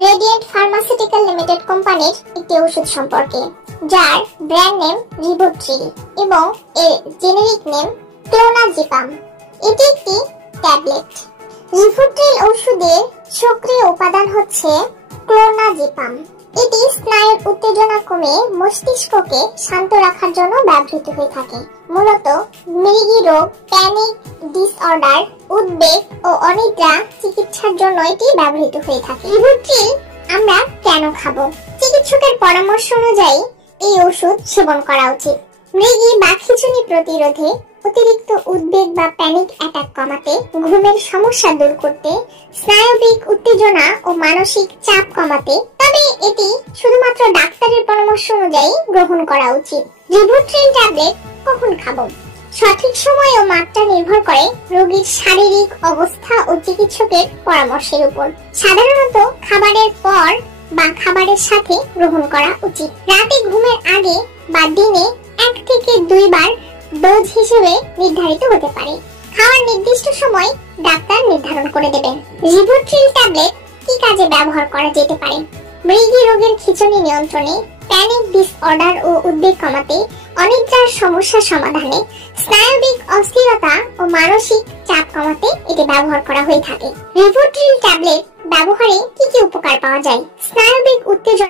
Radiant pharmaceutical limited কোম্পানির একটি ওষুধ সম্পর্কে, যার ব্র্যান্ড নেম রিভোট্রিল এবং এর জেনেরিক নেম ক্লোনাজিপাম। এটি একটি ট্যাবলেট। রিভোট্রিল ওষুধের সক্রিয় উপাদান হচ্ছে ক্লোনাজিপাম। এটি স্নায়ুর উত্তেজনা কমে মস্তিষ্ককে শান্ত রাখার জন্য ব্যবহৃত হয়ে থাকে। মূলত মৃগী রোগ, প্যানিক ডিসঅর্ডার, উদ্বেগ ও অনিদ্রা চিকিৎসার জন্য এটি ব্যবহৃত হয়ে থাকে। রিভোট্রিল আমরা কেন খাবো? চিকিৎসকের পরামর্শ অনুযায়ী এই ওষুধ সেবন করা উচিত। মৃগী বা খিঁচুনি প্রতিরোধে, অতিরিক্ত উদ্বেগ বা প্যানিক অ্যাটাক কমাতে, ঘুমের সমস্যা দূর করতে, স্নায়বিক উত্তেজনা ও মানসিক চাপ কমাতে। তবে এটি শুধুমাত্র ডাক্তারের পরামর্শ অনুযায়ী গ্রহণ করা উচিত। রিভোট্রিল ট্যাবলেট কখন খাবো? সঠিক সময় ও মাত্রা নির্ভর করে রোগীর শারীরিক অবস্থা ও চিকিৎসকের পরামর্শের উপর। সাধারণত খাবারের পর বা খাবারের সাথে গ্রহণ করা উচিত। রাতে ঘুমের আগে বা দিনে 1 থেকে 2 বার ডোজ হিসেবে নির্ধারিত হতে পারে। খাওয়ার নির্দিষ্ট সময় ডাক্তার নির্ধারণ করে দেবেন। রিভোট্রিল ট্যাবলেট কি কাজে ব্যবহার করা যেতে পারে? মৃগী রোগের খিঁচুনি নিয়ন্ত্রণে, প্যানিক ডিসঅর্ডার ও উদ্বেগ কমাতে, অনিদ্রার সমস্যা সমাধানে, স্নায়বিক অস্থিরতা ও মানসিক চাপ কমাতে এটি ব্যবহার করা হয়ে থাকে। রিভোট্রিল ট্যাবলেট ব্যবহারে কি কি উপকার পাওয়া যায়? স্নায়বিক উত্তেজনা